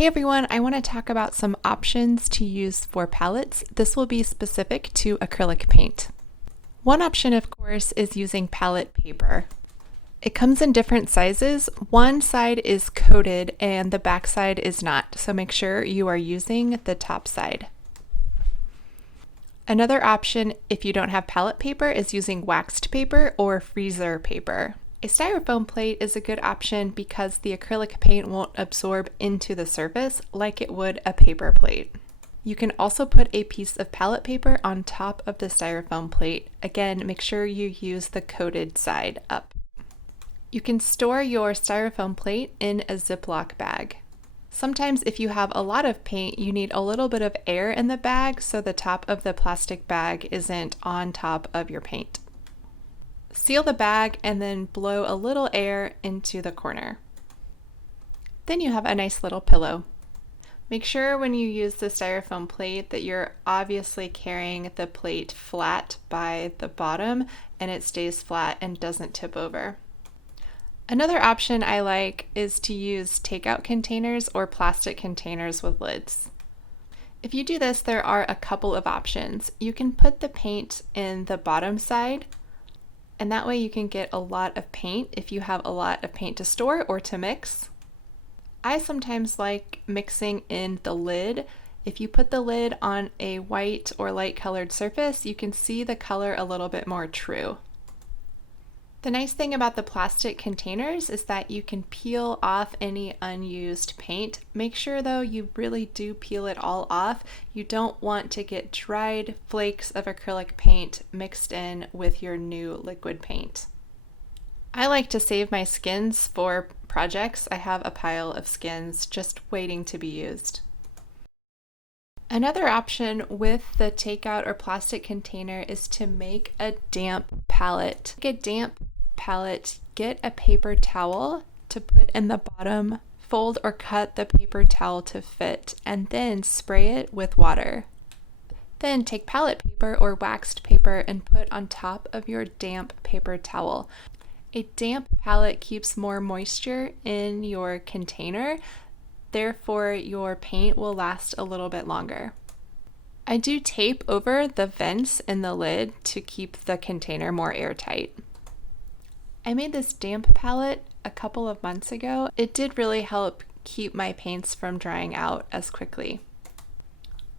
Hey everyone, I want to talk about some options to use for palettes. This will be specific to acrylic paint. One option, of course, is using palette paper. It comes in different sizes. One side is coated and the back side is not, so make sure you are using the top side. Another option, if you don't have palette paper, is using waxed paper or freezer paper. A styrofoam plate is a good option because the acrylic paint won't absorb into the surface like it would a paper plate. You can also put a piece of palette paper on top of the styrofoam plate. Again, make sure you use the coated side up. You can store your styrofoam plate in a Ziploc bag. Sometimes if you have a lot of paint, you need a little bit of air in the bag so the top of the plastic bag isn't on top of your paint. Seal the bag and then blow a little air into the corner. Then you have a nice little pillow. Make sure when you use the styrofoam plate that you're obviously carrying the plate flat by the bottom and it stays flat and doesn't tip over. Another option I like is to use takeout containers or plastic containers with lids. If you do this, there are a couple of options. You can put the paint in the bottom side, and that way you can get a lot of paint if you have a lot of paint to store or to mix. I sometimes like mixing in the lid. If you put the lid on a white or light colored surface, you can see the color a little bit more true. The nice thing about the plastic containers is that you can peel off any unused paint. Make sure though you really do peel it all off. You don't want to get dried flakes of acrylic paint mixed in with your new liquid paint. I like to save my skins for projects. I have a pile of skins just waiting to be used. Another option with the takeout or plastic container is to make a damp palette. Get a damp palette, get a paper towel to put in the bottom, fold or cut the paper towel to fit, and then spray it with water. Then take palette paper or waxed paper and put on top of your damp paper towel. A damp palette keeps more moisture in your container, therefore your paint will last a little bit longer. I do tape over the vents in the lid to keep the container more airtight. I made this damp palette a couple of months ago. It did really help keep my paints from drying out as quickly.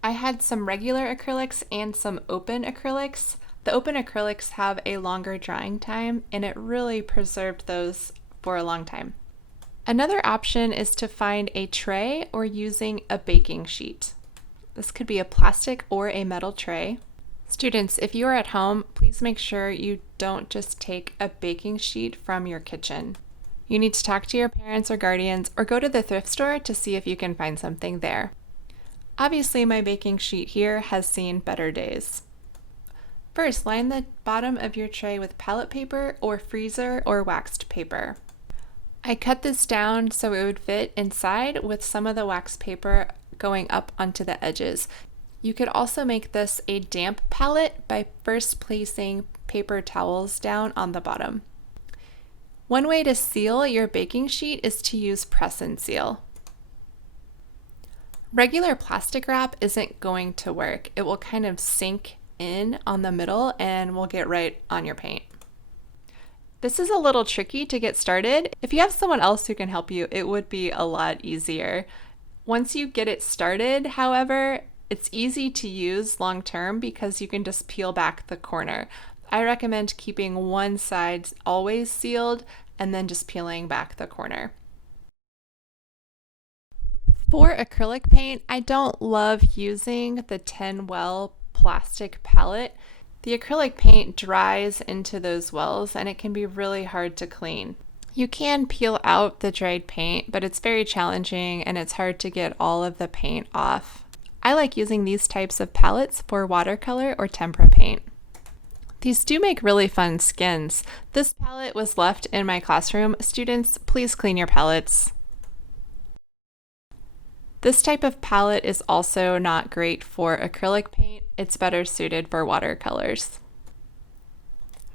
I had some regular acrylics and some open acrylics. The open acrylics have a longer drying time and it really preserved those for a long time. Another option is to find a tray or using a baking sheet. This could be a plastic or a metal tray. Students, if you are at home, please make sure you don't just take a baking sheet from your kitchen. You need to talk to your parents or guardians or go to the thrift store to see if you can find something there. Obviously, my baking sheet here has seen better days. First, line the bottom of your tray with palette paper or freezer or waxed paper. I cut this down so it would fit inside with some of the wax paper going up onto the edges. You could also make this a damp palette by first placing paper towels down on the bottom. One way to seal your baking sheet is to use press and seal. Regular plastic wrap isn't going to work. It will kind of sink in on the middle and will get right on your paint. This is a little tricky to get started. If you have someone else who can help you, it would be a lot easier. Once you get it started, however, it's easy to use long term because you can just peel back the corner. I recommend keeping one side always sealed and then just peeling back the corner. For acrylic paint, I don't love using the 10 well plastic palette. The acrylic paint dries into those wells and it can be really hard to clean. You can peel out the dried paint, but it's very challenging and it's hard to get all of the paint off. I like using these types of palettes for watercolor or tempera paint. These do make really fun skins. This palette was left in my classroom. Students, please clean your palettes. This type of palette is also not great for acrylic paint. It's better suited for watercolors.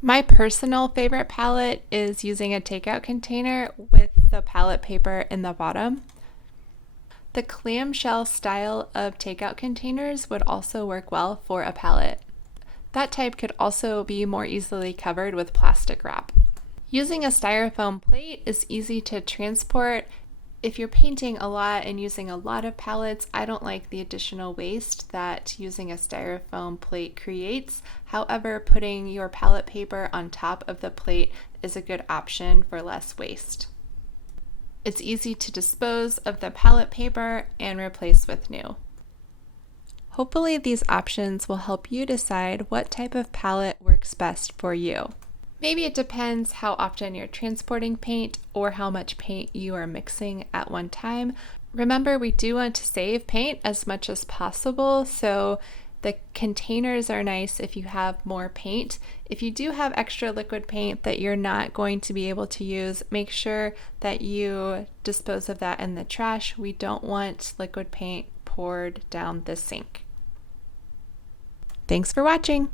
My personal favorite palette is using a takeout container with the palette paper in the bottom. The clamshell style of takeout containers would also work well for a pallet. That type could also be more easily covered with plastic wrap. Using a styrofoam plate is easy to transport. If you're painting a lot and using a lot of pallets, I don't like the additional waste that using a styrofoam plate creates. However, putting your pallet paper on top of the plate is a good option for less waste. It's easy to dispose of the pallet paper and replace with new. Hopefully these options will help you decide what type of pallet works best for you. Maybe it depends how often you're transporting paint or how much paint you are mixing at one time. Remember, we do want to save paint as much as possible, so the containers are nice if you have more paint. If you do have extra liquid paint that you're not going to be able to use, make sure that you dispose of that in the trash. We don't want liquid paint poured down the sink. Thanks for watching.